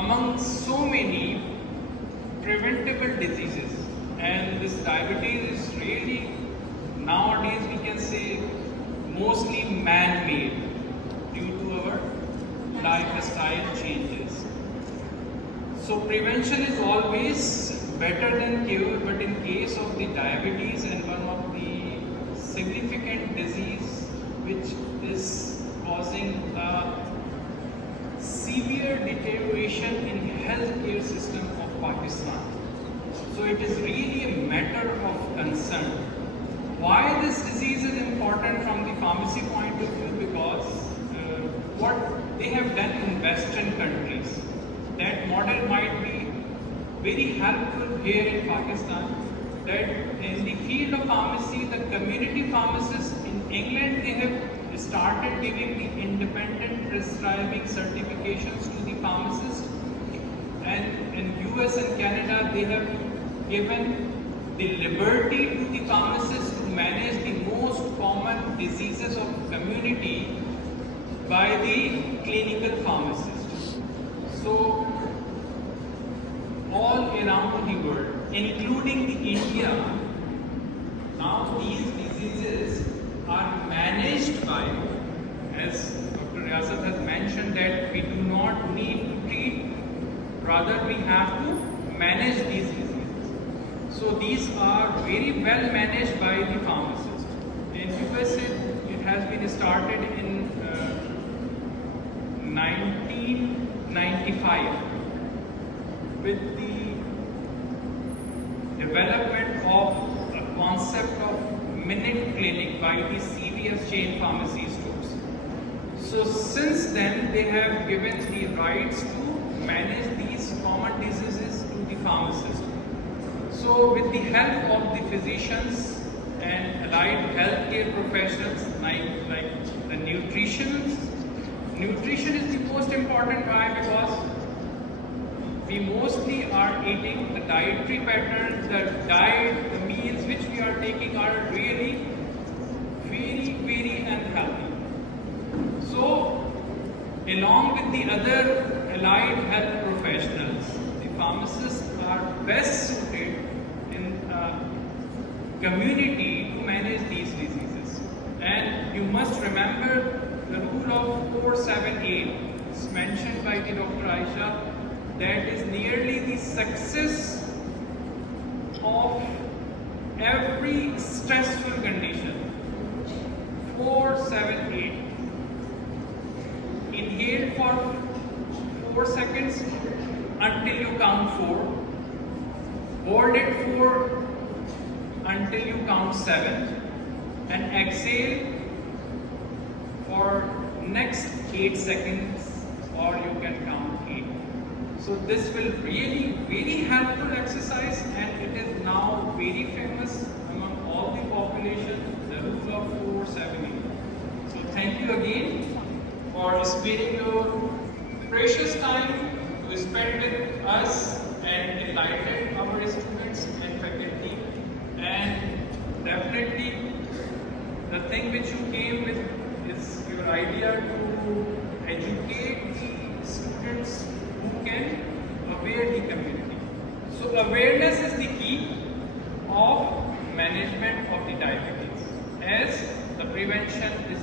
among so many preventable diseases, and this diabetes is really nowadays we can say mostly man-made due to our lifestyle changes. So prevention is always better than cure, but in case of the diabetes and one of the significant disease which is causing a severe deterioration in healthcare system of Pakistan. So it is really a matter of concern. Why this disease is important from the pharmacy point of view? Because what they have done in Western countries, that model might be very helpful here in Pakistan, that in the field of pharmacy, the community pharmacists in England, they have started giving the independent prescribing certifications to the pharmacist, and in US and Canada, they have given the liberty to the pharmacist to manage the most common diseases of community by the clinical pharmacist. So all around the world, including the India, now these diseases are managed by, as Dr. Ayesha has mentioned, that we do not need to treat, rather we have to manage these diseases. So these are very well managed by the pharmacist. In USA, it has been started in 1995 with the development of a concept of minute clinic by the CVS chain pharmacy stores. So since then, they have given the rights to manage these common diseases to the pharmacist. So with the help of the physicians and allied healthcare professionals like the nutritionists, nutrition is the most important why, because we mostly are eating the dietary patterns, the diet, the meals which we are taking are really very unhealthy. So along with the other allied health professionals, the pharmacists are best suited in a community to manage these diseases. And you must remember the rule of 478 is mentioned by the Dr. Ayesha, that is nearly the success of every stressful condition. 478. Inhale for 4 seconds until you count 4. Hold it for until you count 7. And exhale for next 8 seconds, or you can count 8. So this will really very helpful exercise, and it is now very famous among all the population, the rule of 478. So thank you again for sparing your precious time to spend with us and enlighten our students and faculty. And definitely the thing which you came with is your idea to educate the students who can aware the community. So awareness is the key of management of the diabetes, as the prevention is